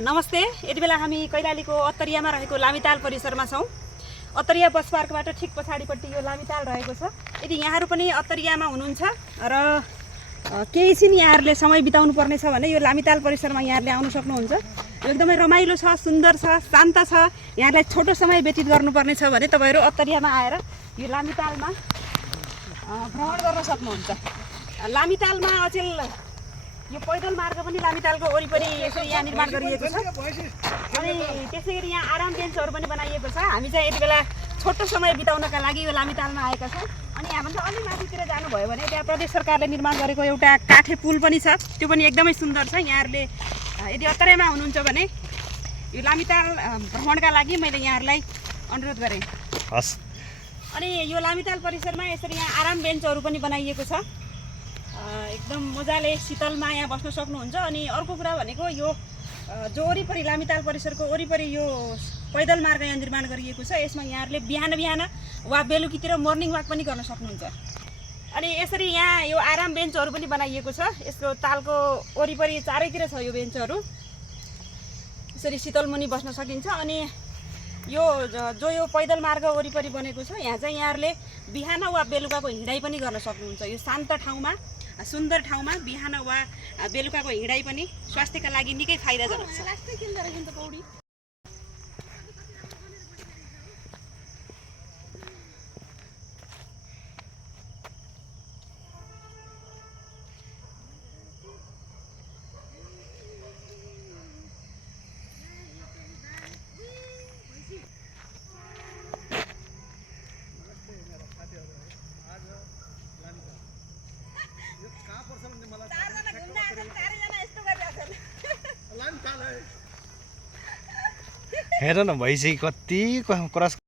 नमस्ते। यति बेला हामी कैलालीको अत्तरियामा रहेको लामिताल परिसरमा छौँ। अत्तरिया बस पार्कबाट ठिक पछाडिपट्टि यो लामिताल रहेको छ। यदि यहाँहरू पनि अत्तरियामा हुनुहुन्छ र केही छिन यहाँहरूले समय बिताउनु पर्ने छ भने यो लामिताल परिसरमा यहाँहरूले आउन सक्नुहुन्छ। एकदमै रमाइलो छ, सुन्दर छ, शान्त छ। यहाँलाई छोटो समय व्यतीत गर्नुपर्ने छ भने तपाईँहरू अत्तरियामा आएर यो लामितालमा भ्रमण गर्न सक्नुहुन्छ। लामितालमा अचेल यो पैदल मार्ग पनि लामितालको वरिपरि यसरी यहाँ निर्माण गरिएको छ अनि त्यसैगरी यहाँ आराम बेन्चहरू पनि बनाइएको छ। हामी चाहिँ यति बेला छोटो समय बिताउनका लागि यो लामितालमा आएका छौँ। अनि यहाँभन्दा अलि माथितिर जानुभयो भने त्यहाँ प्रदेश सरकारले निर्माण गरेको एउटा काठे पुल पनि छ, त्यो पनि एकदमै सुन्दर छ। यहाँहरूले यदि अत्तरियामा हुनुहुन्छ भने यो लामिताल भ्रमणका लागि मैले यहाँहरूलाई अनुरोध गरेँ। हस्। अनि यो लामिताल परिसरमा यसरी यहाँ आराम बेन्चहरू पनि बनाइएको छ। एकदम मजाले शीतलमा यहाँ बस्न सक्नुहुन्छ। अनि अर्को कुरा भनेको यो जो वरिपरि लामिताल परिसरको वरिपरि यो पैदल मार्ग यहाँ निर्माण गरिएको छ, यसमा यहाँहरूले बिहान बिहान वा बेलुकीतिर मर्निङ वाक पनि गर्न सक्नुहुन्छ। अनि यसरी यहाँ यो आराम बेन्चहरू पनि बनाइएको छ। यसको तालको वरिपरि चारैतिर छ यो बेन्चहरू, यसरी शीतलमुनि बस्न सकिन्छ। अनि यो जो यो पैदल मार्ग वरिपरि बनेको छ, यहाँ चाहिँ यहाँहरूले बिहान वा बेलुकाको हिँडाइ पनि गर्न सक्नुहुन्छ। यो शान्त ठाउँमा, सुन्दर ठाउँमा बिहान वा बेलुकाको हिँडाइ पनि स्वास्थ्यका लागि निकै फाइदाजनक छ। हेर न भइसक्यो कति क्रस